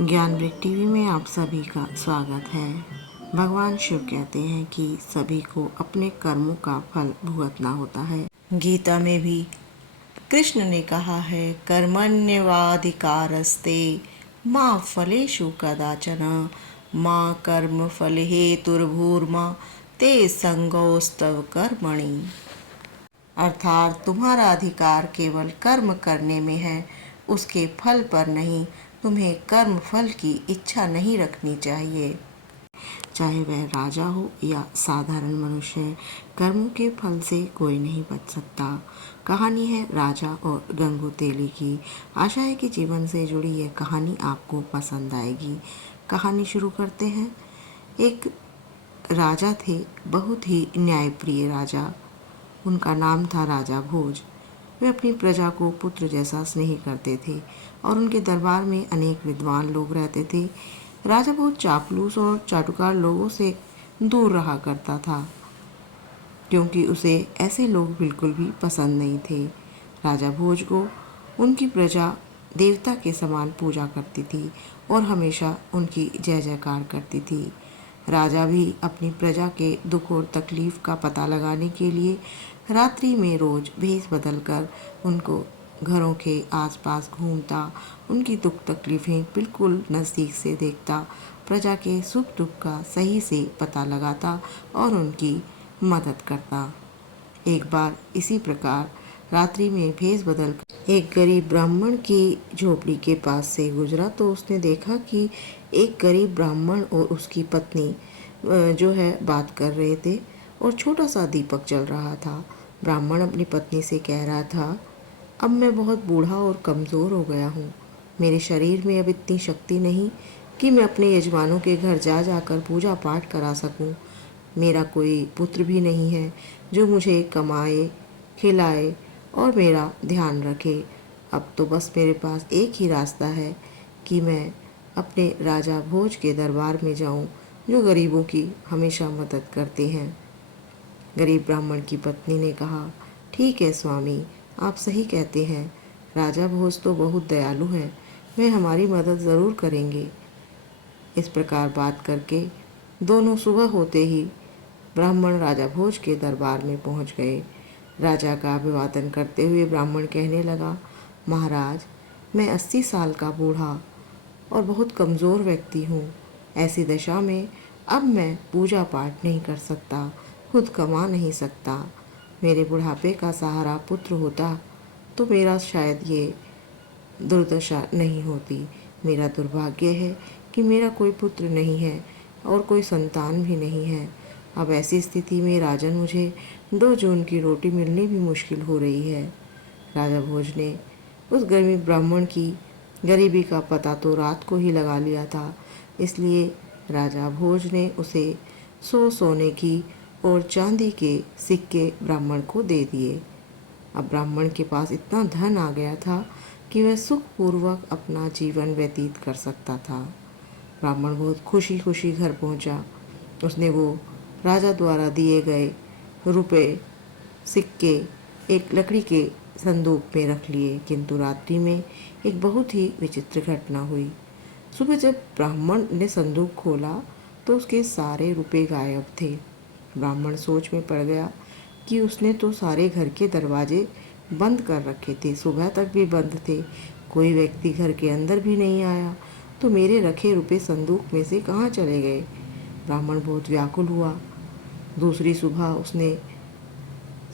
ज्ञानवृत्ति TV में आप सभी का स्वागत है। भगवान शिव कहते हैं कि सभी को अपने कर्मों का फल भुगतना होता है। गीता में भी कृष्ण ने कहा है, कर्मण्येवाधिकारस्ते मा फलेषु कदाचन मा कर्म फल हेतुर्भूर्मा ते संगोस्तव कर्मणि। अर्थात तुम्हारा अधिकार केवल कर्म करने में है, उसके फल पर नहीं। तुम्हें कर्म फल की इच्छा नहीं रखनी चाहिए। चाहे वह राजा हो या साधारण मनुष्य, कर्मों के फल से कोई नहीं बच सकता। कहानी है राजा और गंगू तेली की। आशा है कि जीवन से जुड़ी यह कहानी आपको पसंद आएगी। कहानी शुरू करते हैं। एक राजा थे, बहुत ही न्यायप्रिय राजा। उनका नाम था राजा भोज। वे अपनी प्रजा को पुत्र जैसा स्नेह करते थे और उनके दरबार में अनेक विद्वान लोग रहते थे। राजा बहुत चापलूस और चाटुकार लोगों से दूर रहा करता था, क्योंकि उसे ऐसे लोग बिल्कुल भी पसंद नहीं थे। राजा भोज को उनकी प्रजा देवता के समान पूजा करती थी और हमेशा उनकी जय जयकार करती थी। राजा भी अपनी प्रजा के दुख और तकलीफ का पता लगाने के लिए रात्रि में रोज भेष बदलकर उनको घरों के आसपास घूमता, उनकी दुख तकलीफ़ें बिल्कुल नज़दीक से देखता, प्रजा के सुख दुख का सही से पता लगाता और उनकी मदद करता। एक बार इसी प्रकार रात्रि में भेष बदलकर एक गरीब ब्राह्मण की झोपड़ी के पास से गुजरा तो उसने देखा कि एक गरीब ब्राह्मण और उसकी पत्नी जो है बात कर रहे थे और छोटा सा दीपक जल रहा था। ब्राह्मण अपनी पत्नी से कह रहा था, अब मैं बहुत बूढ़ा और कमज़ोर हो गया हूँ। मेरे शरीर में अब इतनी शक्ति नहीं कि मैं अपने यजमानों के घर जा जाकर पूजा पाठ करा सकूँ। मेरा कोई पुत्र भी नहीं है जो मुझे कमाए, खिलाए और मेरा ध्यान रखे। अब तो बस मेरे पास एक ही रास्ता है कि मैं अपने राजा भोज के दरबार में जाऊं, जो गरीबों की हमेशा मदद करते हैं। गरीब ब्राह्मण की पत्नी ने कहा, ठीक है स्वामी, आप सही कहते हैं। राजा भोज तो बहुत दयालु हैं, वे हमारी मदद ज़रूर करेंगे। इस प्रकार बात करके दोनों सुबह होते ही ब्राह्मण राजा भोज के दरबार में पहुंच गए। राजा का अभिवादन करते हुए ब्राह्मण कहने लगा, महाराज, मैं 80 साल का बूढ़ा और बहुत कमज़ोर व्यक्ति हूँ। ऐसी दशा में अब मैं पूजा पाठ नहीं कर सकता, खुद कमा नहीं सकता। मेरे बुढ़ापे का सहारा पुत्र होता तो मेरा शायद ये दुर्दशा नहीं होती। मेरा दुर्भाग्य है कि मेरा कोई पुत्र नहीं है और कोई संतान भी नहीं है। अब ऐसी स्थिति में राजन मुझे 2 जून की रोटी मिलनी भी मुश्किल हो रही है। राजा भोज ने उस गरीब ब्राह्मण की गरीबी का पता तो रात को ही लगा लिया था, इसलिए राजा भोज ने उसे 100 सोने की और चांदी के सिक्के ब्राह्मण को दे दिए। अब ब्राह्मण के पास इतना धन आ गया था कि वह सुखपूर्वक अपना जीवन व्यतीत कर सकता था। ब्राह्मण बहुत खुशी खुशी घर पहुंचा। उसने वो राजा द्वारा दिए गए रुपए, सिक्के एक लकड़ी के संदूक में रख लिए, किंतु रात्रि में एक बहुत ही विचित्र घटना हुई। सुबह जब ब्राह्मण ने संदूक खोला तो उसके सारे रुपए गायब थे। ब्राह्मण सोच में पड़ गया कि उसने तो सारे घर के दरवाजे बंद कर रखे थे, सुबह तक भी बंद थे, कोई व्यक्ति घर के अंदर भी नहीं आया, तो मेरे रखे रुपए संदूक में से कहाँ चले गए। ब्राह्मण बहुत व्याकुल हुआ। दूसरी सुबह उसने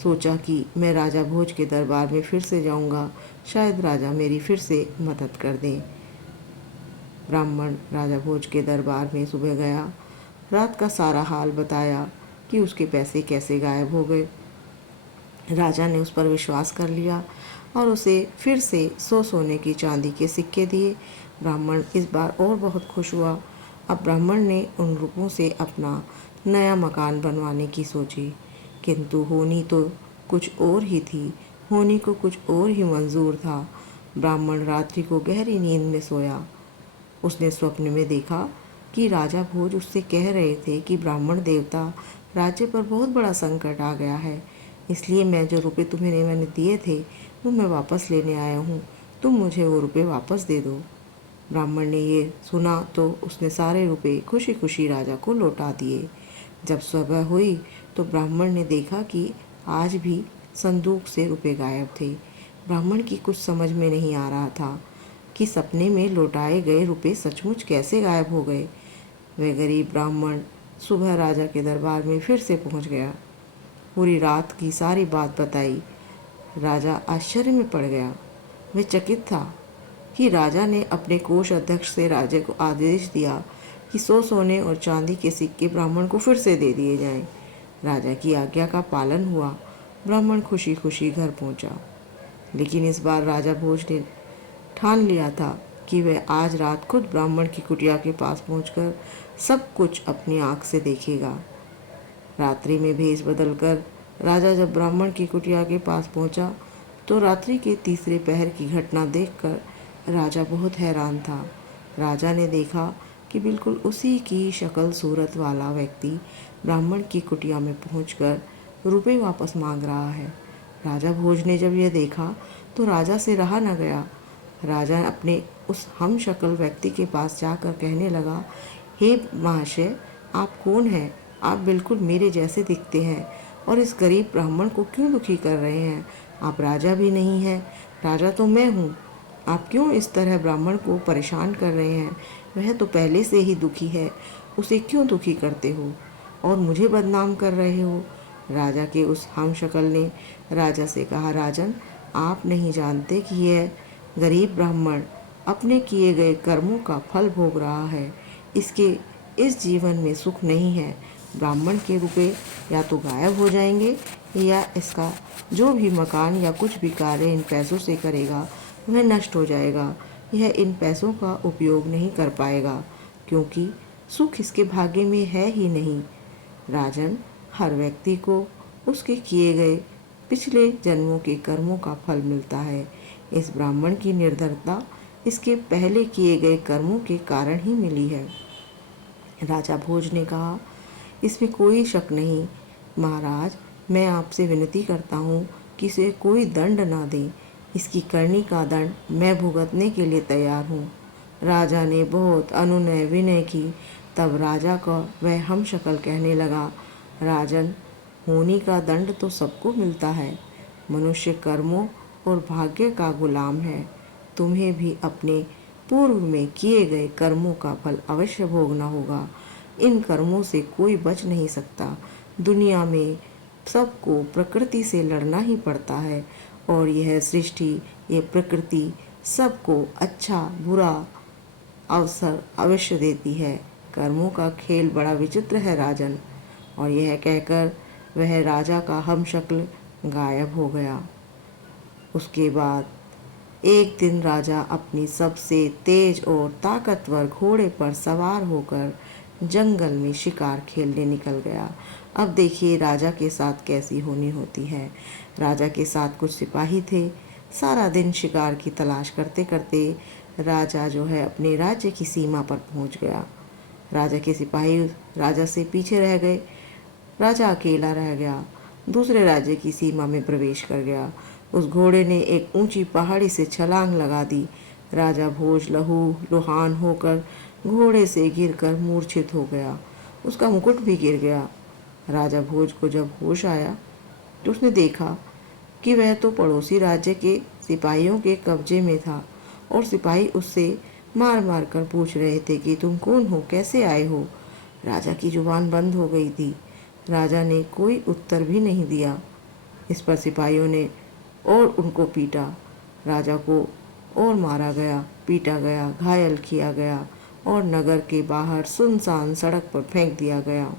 सोचा कि मैं राजा भोज के दरबार में फिर से जाऊंगा, शायद राजा मेरी फिर से मदद कर दें। ब्राह्मण राजा भोज के दरबार में सुबह गया, रात का सारा हाल बताया कि उसके पैसे कैसे गायब हो गए। राजा ने उस पर विश्वास कर लिया और उसे फिर से 100 सोने की चांदी के सिक्के दिए। ब्राह्मण इस बार और बहुत खुश हुआ। अब ब्राह्मण ने उन रुपयों से अपना नया मकान बनवाने की सोची, किंतु होनी तो कुछ और ही थी, होनी को कुछ और ही मंजूर था। ब्राह्मण रात्रि को गहरी नींद में सोया। उसने स्वप्न में देखा कि राजा भोज उससे कह रहे थे कि ब्राह्मण देवता, राज्य पर बहुत बड़ा संकट आ गया है, इसलिए मैं जो रुपए मैंने दिए थे वो मैं वापस लेने आया हूँ, तुम मुझे वो रुपए वापस दे दो। ब्राह्मण ने ये सुना तो उसने सारे रुपए खुशी खुशी राजा को लौटा दिए। जब सुबह हुई तो ब्राह्मण ने देखा कि आज भी संदूक से रुपए गायब थे। ब्राह्मण की कुछ समझ में नहीं आ रहा था कि सपने में लौटाए गए रुपए सचमुच कैसे गायब हो गए। वह गरीब ब्राह्मण सुबह राजा के दरबार में फिर से पहुंच गया। पूरी रात की सारी बात बताई। राजा आश्चर्य में पड़ गया। वह चकित था कि राजा ने अपने कोष अध्यक्ष से राजा को आदेश दिया कि 100 सोने और चांदी के सिक्के ब्राह्मण को फिर से दे दिए जाएं। राजा की आज्ञा का पालन हुआ। ब्राह्मण खुशी खुशी घर पहुंचा। लेकिन इस बार राजा भोज ने ठान लिया था कि वह आज रात खुद ब्राह्मण की कुटिया के पास पहुंचकर सब कुछ अपनी आंख से देखेगा। रात्रि में भेष बदलकर राजा जब ब्राह्मण की कुटिया के पास पहुंचा तो रात्रि के तीसरे पहर की घटना देखकर राजा बहुत हैरान था। राजा ने देखा कि बिल्कुल उसी की शक्ल सूरत वाला व्यक्ति ब्राह्मण की कुटिया में पहुंचकर रुपए वापस मांग रहा है। राजा भोज ने जब यह देखा तो राजा से रहा न गया। राजा अपने उस हम शक्ल व्यक्ति के पास जाकर कहने लगा, हे महाशय, आप कौन हैं? आप बिल्कुल मेरे जैसे दिखते हैं और इस गरीब ब्राह्मण को क्यों दुखी कर रहे हैं? आप राजा भी नहीं हैं, राजा तो मैं हूँ। आप क्यों इस तरह ब्राह्मण को परेशान कर रहे हैं? वह तो पहले से ही दुखी है, उसे क्यों दुखी करते हो और मुझे बदनाम कर रहे हो? राजा के उस हमशक्ल ने राजा से कहा, राजन, आप नहीं जानते कि यह गरीब ब्राह्मण अपने किए गए कर्मों का फल भोग रहा है। इसके इस जीवन में सुख नहीं है। ब्राह्मण के रुपए या तो गायब हो जाएंगे या इसका जो भी मकान या कुछ भी कार्य इन पैसों से करेगा वह नष्ट हो जाएगा। यह इन पैसों का उपयोग नहीं कर पाएगा क्योंकि सुख इसके भाग्य में है ही नहीं। राजन, हर व्यक्ति को उसके किए गए पिछले जन्मों के कर्मों का फल मिलता है। इस ब्राह्मण की निर्धनता इसके पहले किए गए कर्मों के कारण ही मिली है। राजा भोज ने कहा, इसमें कोई शक नहीं महाराज, मैं आपसे विनती करता हूँ कि इसे कोई दंड ना दें। इसकी करनी का दंड मैं भुगतने के लिए तैयार हूँ। राजा ने बहुत अनुनय विनय की। तब राजा का वह हम शक्ल कहने लगा, राजन, होनी का दंड तो सबको मिलता है। मनुष्य कर्मों और भाग्य का गुलाम है। तुम्हें भी अपने पूर्व में किए गए कर्मों का फल अवश्य भोगना होगा। इन कर्मों से कोई बच नहीं सकता। दुनिया में सबको प्रकृति से लड़ना ही पड़ता है और यह सृष्टि, ये प्रकृति सबको अच्छा बुरा अवसर अवश्य देती है। कर्मों का खेल बड़ा विचित्र है राजन। और यह कहकर वह राजा का हम शक्ल गायब हो गया। उसके बाद एक दिन राजा अपनी सबसे तेज और ताकतवर घोड़े पर सवार होकर जंगल में शिकार खेलने निकल गया। अब देखिए राजा के साथ कैसी होनी होती है। राजा के साथ कुछ सिपाही थे। सारा दिन शिकार की तलाश करते करते राजा जो है अपने राज्य की सीमा पर पहुंच गया। राजा के सिपाही राजा से पीछे रह गए। राजा अकेला रह गया। दूसरे राज्य की सीमा में प्रवेश कर गया। उस घोड़े ने एक ऊंची पहाड़ी से छलांग लगा दी। राजा भोज लहूलुहान होकर घोड़े से गिरकर मूर्छित हो गया। उसका मुकुट भी गिर गया। राजा भोज को जब होश आया तो उसने देखा कि वह तो पड़ोसी राज्य के सिपाहियों के कब्जे में था और सिपाही उससे मार मार कर पूछ रहे थे कि तुम कौन हो, कैसे आए हो। राजा की जुबान बंद हो गई थी। राजा ने कोई उत्तर भी नहीं दिया। इस पर सिपाहियों ने और उनको पीटा। राजा को और मारा गया, पीटा गया, घायल किया गया और नगर के बाहर सुनसान सड़क पर फेंक दिया गया।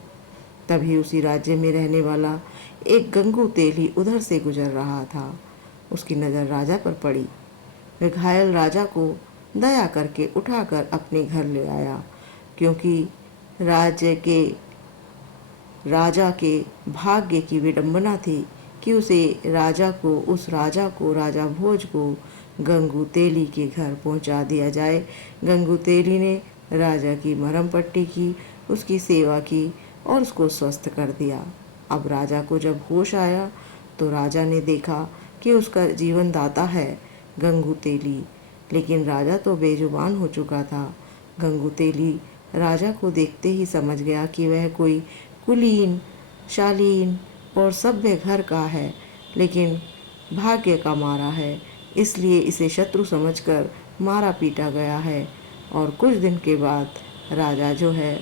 तभी उसी राज्य में रहने वाला एक गंगू तेली उधर से गुजर रहा था। उसकी नज़र राजा पर पड़ी। वह घायल राजा को दया करके उठाकर अपने घर ले आया क्योंकि राजा के भाग्य की विडंबना थी कि उस राजा को राजा भोज को गंगू तेली के घर पहुंचा दिया जाए। गंगू तेली ने राजा की मरहम पट्टी की, उसकी सेवा की और उसको स्वस्थ कर दिया। अब राजा को जब होश आया तो राजा ने देखा कि उसका जीवन दाता है गंगू तेली। लेकिन राजा तो बेजुबान हो चुका था। गंगू तेली राजा को देखते ही समझ गया कि वह कोई कुलीन, शालीन और सभ्य घर का है, लेकिन भाग्य का मारा है, इसलिए इसे शत्रु समझकर मारा पीटा गया है। और कुछ दिन के बाद राजा जो है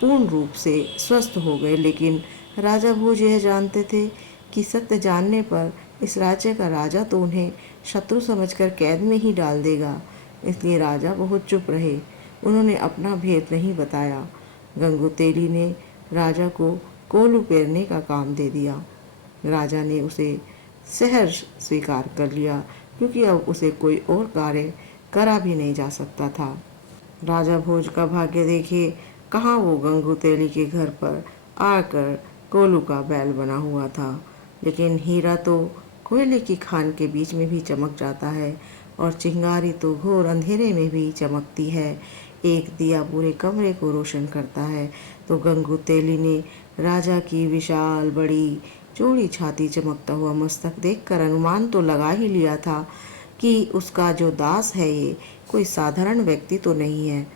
पूर्ण रूप से स्वस्थ हो गए, लेकिन राजा भोज यह जानते थे कि सत्य जानने पर इस राज्य का राजा तो उन्हें शत्रु समझकर कैद में ही डाल देगा। इसलिए राजा बहुत चुप रहे, उन्होंने अपना भेद नहीं बताया। गंगू तेली ने राजा को कोलू पेरने का काम दे दिया। राजा ने उसे सहर्ष स्वीकार कर लिया, क्योंकि अब उसे कोई और कार्य करा भी नहीं जा सकता था। राजा भोज का भाग्य देखिए, कहाँ वो गंगू तेली के घर पर आकर कोलू का बैल बना हुआ था। लेकिन हीरा तो कोयले की खान के बीच में भी चमक जाता है, और चिंगारी तो घोर अंधेरे में भी चमकती है। एक दिया पूरे कमरे को रोशन करता है। तो गंगू तेली ने राजा की विशाल बड़ी चौड़ी छाती, चमकता हुआ मस्तक देखकर अनुमान तो लगा ही लिया था कि उसका जो दास है ये कोई साधारण व्यक्ति तो नहीं है।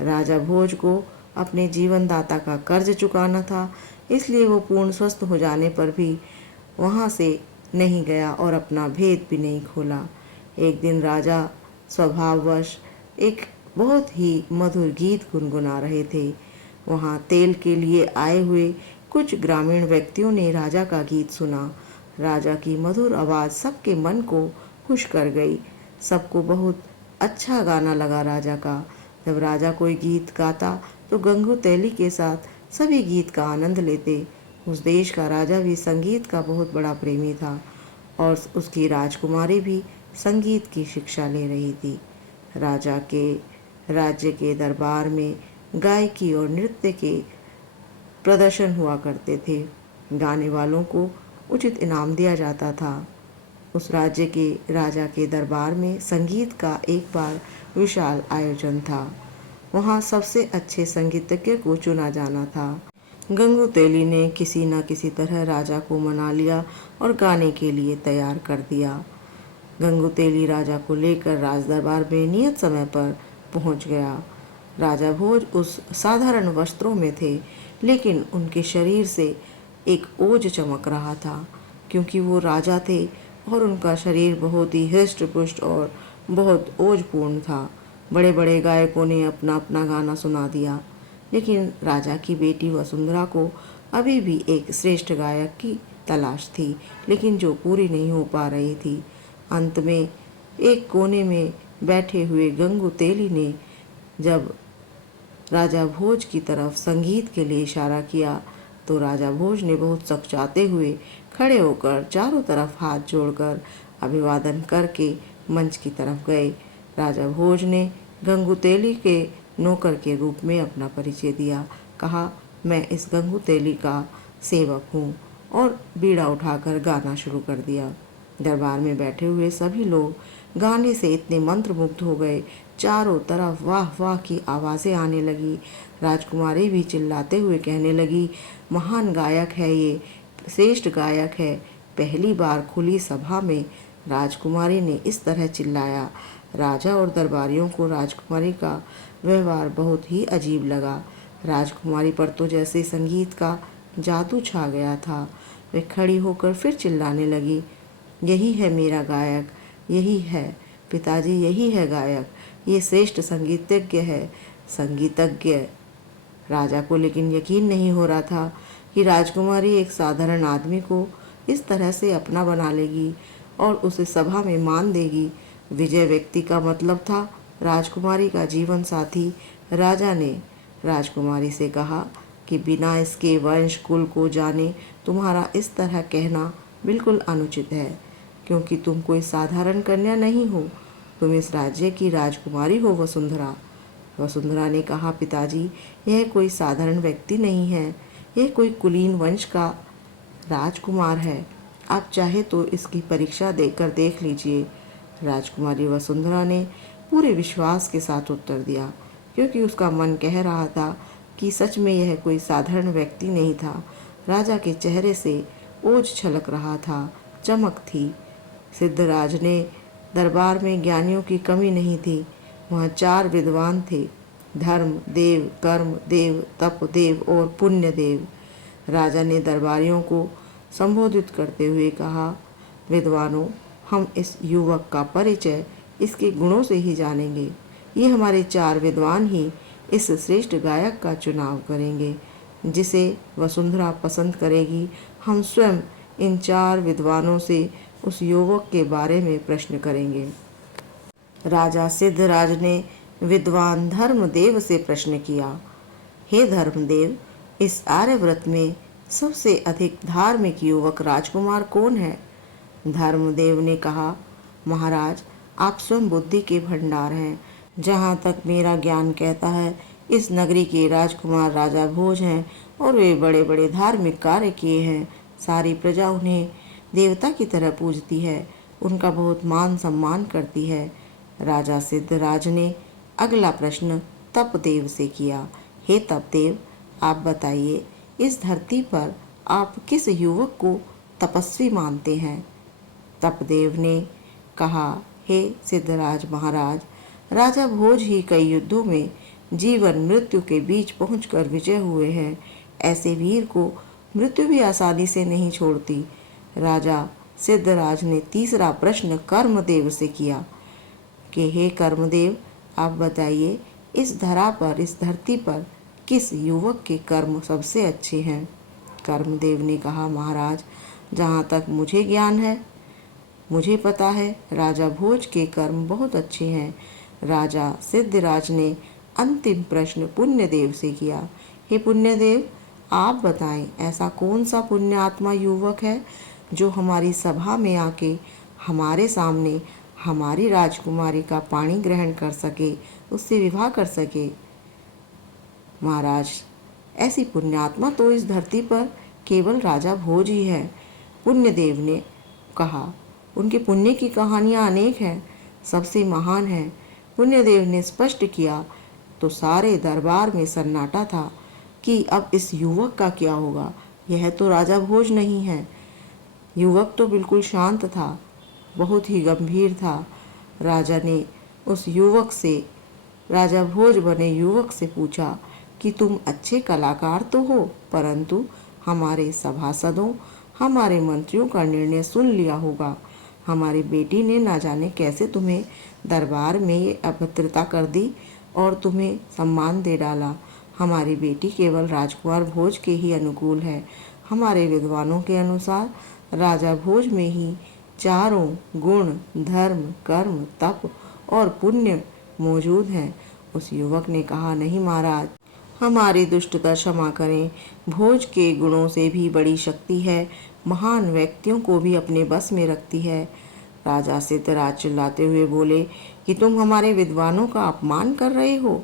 राजा भोज को अपने जीवनदाता का कर्ज चुकाना था, इसलिए वो पूर्ण स्वस्थ हो जाने पर भी वहाँ से नहीं गया और अपना भेद भी नहीं खोला। एक दिन राजा स्वभाववश एक बहुत ही मधुर गीत गुनगुना रहे थे। वहाँ तेल के लिए आए हुए कुछ ग्रामीण व्यक्तियों ने राजा का गीत सुना। राजा की मधुर आवाज़ सबके मन को खुश कर गई। सबको बहुत अच्छा गाना लगा राजा का। जब राजा कोई गीत गाता तो गंगू तेली के साथ सभी गीत का आनंद लेते। उस देश का राजा भी संगीत का बहुत बड़ा प्रेमी था, और उसकी राजकुमारी भी संगीत की शिक्षा ले रही थी। राजा के राज्य के दरबार में गायकी और नृत्य के प्रदर्शन हुआ करते थे। गाने वालों को उचित इनाम दिया जाता था। उस राज्य के राजा के दरबार में संगीत का एक बार विशाल आयोजन था। वहाँ सबसे अच्छे संगीतज्ञ को चुना जाना था। गंगू तेली ने किसी न किसी तरह राजा को मना लिया और गाने के लिए तैयार कर दिया। गंगू तेली राजा को लेकर राज दरबार में नियत समय पर पहुंच गया। राजा भोज उस साधारण वस्त्रों में थे, लेकिन उनके शरीर से एक ओज चमक रहा था, क्योंकि वो राजा थे और उनका शरीर बहुत ही हृष्ट पुष्ट और बहुत ओजपूर्ण था। बड़े बड़े गायकों ने अपना अपना गाना सुना दिया, लेकिन राजा की बेटी वसुंधरा को अभी भी एक श्रेष्ठ गायक की तलाश थी, लेकिन जो पूरी नहीं हो पा रही थी। अंत में एक कोने में बैठे हुए गंगू तेली ने जब राजा भोज की तरफ संगीत के लिए इशारा किया, तो राजा भोज ने बहुत सकुचाते हुए खड़े होकर चारों तरफ हाथ जोड़कर अभिवादन करके मंच की तरफ गए। राजा भोज ने गंगू तेली के नौकर के रूप में अपना परिचय दिया। कहा, मैं इस गंगू तेली का सेवक हूँ, और बीड़ा उठाकर गाना शुरू कर दिया। दरबार में बैठे हुए सभी लोग गाने से इतने मंत्रमुग्ध हो गए, चारों तरफ वाह वाह की आवाज़ें आने लगी। राजकुमारी भी चिल्लाते हुए कहने लगी, महान गायक है ये, श्रेष्ठ गायक है। पहली बार खुली सभा में राजकुमारी ने इस तरह चिल्लाया। राजा और दरबारियों को राजकुमारी का व्यवहार बहुत ही अजीब लगा। राजकुमारी पर तो जैसे संगीत का जादू छा गया था। वे खड़ी होकर फिर चिल्लाने लगी, यही है मेरा गायक, यही है पिताजी, यही है गायक, ये श्रेष्ठ संगीतज्ञ है, संगीतज्ञ। राजा को लेकिन यकीन नहीं हो रहा था कि राजकुमारी एक साधारण आदमी को इस तरह से अपना बना लेगी और उसे सभा में मान देगी। विजय व्यक्ति का मतलब था राजकुमारी का जीवन साथी। राजा ने राजकुमारी से कहा कि बिना इसके वंश कुल को जाने तुम्हारा इस तरह कहना बिल्कुल अनुचित है, क्योंकि तुम कोई साधारण कन्या नहीं हो, तुम इस राज्य की राजकुमारी हो वसुंधरा। वसुंधरा ने कहा, पिताजी, यह कोई साधारण व्यक्ति नहीं है, यह कोई कुलीन वंश का राजकुमार है। आप चाहे तो इसकी परीक्षा देकर देख लीजिए। राजकुमारी वसुंधरा ने पूरे विश्वास के साथ उत्तर दिया, क्योंकि उसका मन कह रहा था कि सच में यह कोई साधारण व्यक्ति नहीं था। राजा के चेहरे से ओज छलक रहा था, चमक थी। सिद्धराज ने दरबार में ज्ञानियों की कमी नहीं थी। वहाँ 4 विद्वान थे, धर्म देव, कर्म देव, तप देव और पुण्य देव। राजा ने दरबारियों को संबोधित करते हुए कहा, विद्वानों, हम इस युवक का परिचय इसके गुणों से ही जानेंगे। ये हमारे 4 विद्वान ही इस श्रेष्ठ गायक का चुनाव करेंगे, जिसे वसुंधरा पसंद करेगी। हम स्वयं इन 4 विद्वानों से उस युवक के बारे में प्रश्न करेंगे। राजा सिद्धराज ने विद्वान धर्मदेव से प्रश्न किया, हे धर्मदेव, इस आर्यव्रत में सबसे अधिक धार्मिक युवक राजकुमार कौन है? धर्मदेव ने कहा, महाराज, आप स्वयं बुद्धि के भंडार हैं। जहाँ तक मेरा ज्ञान कहता है, इस नगरी के राजकुमार राजा भोज हैं और वे बड़े बड़े धार्मिक कार्य किए हैं। सारी प्रजा उन्हें देवता की तरह पूजती है, उनका बहुत मान सम्मान करती है। राजा सिद्धराज ने अगला प्रश्न तपदेव से किया, हे तपदेव, आप बताइए, इस धरती पर आप किस युवक को तपस्वी मानते हैं? तपदेव ने कहा, हे सिद्धराज महाराज, राजा भोज ही कई युद्धों में जीवन मृत्यु के बीच पहुंचकर विजय हुए हैं। ऐसे वीर को मृत्यु भी आसानी से नहीं छोड़ती। राजा सिद्धराज ने तीसरा प्रश्न कर्मदेव से किया कि हे कर्मदेव, आप बताइए, इस धरा पर, इस धरती पर किस युवक के कर्म सबसे अच्छे हैं? कर्मदेव ने कहा, महाराज, जहाँ तक मुझे ज्ञान है, मुझे पता है, राजा भोज के कर्म बहुत अच्छे हैं। राजा सिद्धराज ने अंतिम प्रश्न पुण्यदेव से किया, हे पुण्यदेव, आप बताएं, ऐसा कौन सा पुण्यात्मा युवक है जो हमारी सभा में आके हमारे सामने हमारी राजकुमारी का पाणी ग्रहण कर सके, उससे विवाह कर सके? महाराज, ऐसी पुण्यात्मा तो इस धरती पर केवल राजा भोज ही है। पुण्यदेव ने कहा, उनके पुण्य की कहानियाँ अनेक हैं, सबसे महान है। पुण्यदेव ने स्पष्ट किया तो सारे दरबार में सन्नाटा था कि अब इस युवक का क्या होगा। यह तो राजा भोज नहीं है। युवक तो बिल्कुल शांत था, बहुत ही गंभीर था। राजा ने उस युवक से, राजा भोज बने युवक से पूछा कि तुम अच्छे कलाकार तो हो, परंतु हमारे सभासदों, हमारे मंत्रियों का निर्णय सुन लिया होगा। हमारी बेटी ने ना जाने कैसे तुम्हें दरबार में ये अभद्रता कर दी और तुम्हें सम्मान दे डाला। हमारी बेटी केवल राजकुमार भोज के ही अनुकूल है। हमारे विद्वानों के अनुसार राजा भोज में ही चारों गुण, धर्म, कर्म, तप और पुण्य मौजूद हैं। उस युवक ने कहा, नहीं महाराज, हमारी दुष्टता क्षमा करें। भोज के गुणों से भी बड़ी शक्ति है, महान व्यक्तियों को भी अपने बस में रखती है। राजा सिद्धराज चिल्लाते हुए बोले कि तुम हमारे विद्वानों का अपमान कर रहे हो।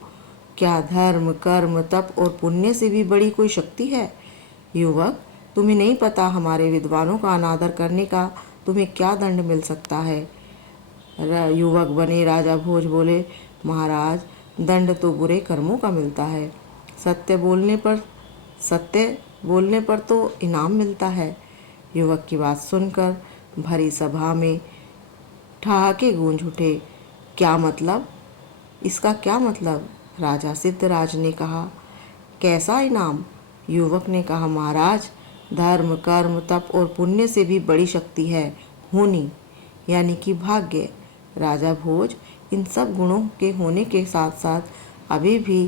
क्या धर्म, कर्म, तप और पुण्य से भी बड़ी कोई शक्ति है? युवक, तुम्हें नहीं पता हमारे विद्वानों का अनादर करने का तुम्हें क्या दंड मिल सकता है? युवक बने राजा भोज बोले, महाराज, दंड तो बुरे कर्मों का मिलता है, सत्य बोलने पर तो इनाम मिलता है। युवक की बात सुनकर भरी सभा में ठहाके गूंज उठे। क्या मतलब? इसका क्या मतलब? राजा सिद्धराज ने कहा, कैसा इनाम? युवक ने कहा, महाराज, धर्म, कर्म, तप और पुण्य से भी बड़ी शक्ति है, होनी, यानी कि भाग्य। राजा भोज इन सब गुणों के होने के साथ साथ अभी भी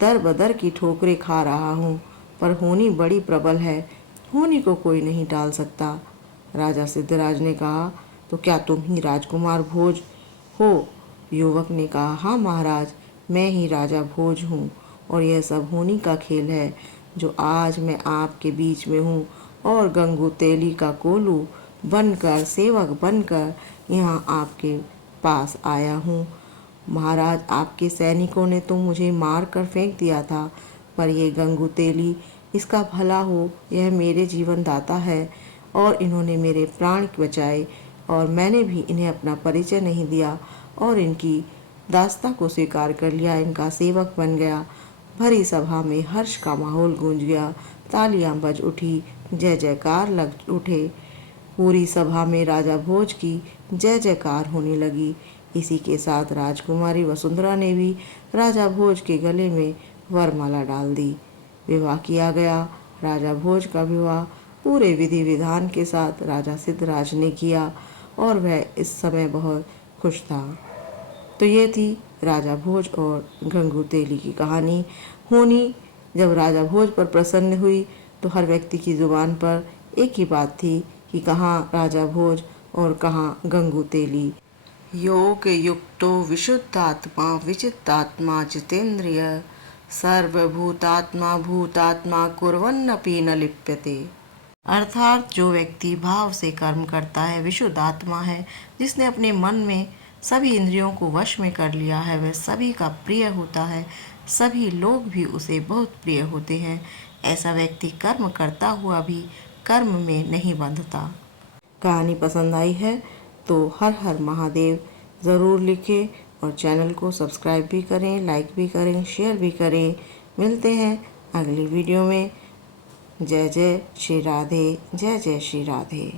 दर बदर की ठोकरें खा रहा हूँ, पर होनी बड़ी प्रबल है, होनी को कोई नहीं टाल सकता। राजा सिद्धराज ने कहा, तो क्या तुम ही राजकुमार भोज हो? युवक ने कहा, हाँ महाराज, मैं ही राजा भोज हूँ और यह सब होनी का खेल है जो आज मैं आपके बीच में हूँ और गंगू तेली का कोलू बनकर, सेवक बनकर यहाँ आपके पास आया हूँ। महाराज, आपके सैनिकों ने तो मुझे मार कर फेंक दिया था, पर ये गंगू तेली, इसका भला हो, यह मेरे जीवन दाता है और इन्होंने मेरे प्राण बचाए और मैंने भी इन्हें अपना परिचय नहीं दिया और इनकी दास्ता को स्वीकार कर लिया, इनका सेवक बन गया। भरी सभा में हर्ष का माहौल गूंज गया, तालियां बज उठी, जय जयकार लग उठे। पूरी सभा में राजा भोज की जय जयकार होने लगी। इसी के साथ राजकुमारी वसुंधरा ने भी राजा भोज के गले में वरमाला डाल दी। विवाह किया गया। राजा भोज का विवाह पूरे विधि विधान के साथ राजा सिद्धराज ने किया और वह इस समय बहुत खुश था। तो ये थी राजा भोज और गंगू तेली की कहानी। होनी जब राजा भोज पर प्रसन्न हुई तो हर व्यक्ति की जुबान पर एक ही बात थी कि कहाँ राजा भोज और कहाँ गंगू तेली। योग युक्तो विशुद्धात्मा विचित्तात्मा जितेंद्रिय सर्वभूतात्मा भूतात्मा कुर्वन्नपि न लिप्यते। अर्थात जो व्यक्ति भाव से कर्म करता है विशुद्ध आत्मा है, जिसने अपने मन में सभी इंद्रियों को वश में कर लिया है, वह सभी का प्रिय होता है, सभी लोग भी उसे बहुत प्रिय होते हैं। ऐसा व्यक्ति कर्म करता हुआ भी कर्म में नहीं बंधता। कहानी पसंद आई है तो हर हर महादेव ज़रूर लिखें और चैनल को सब्सक्राइब भी करें, लाइक भी करें, शेयर भी करें। मिलते हैं अगली वीडियो में। जय जय श्री राधे, जय जय श्री राधे।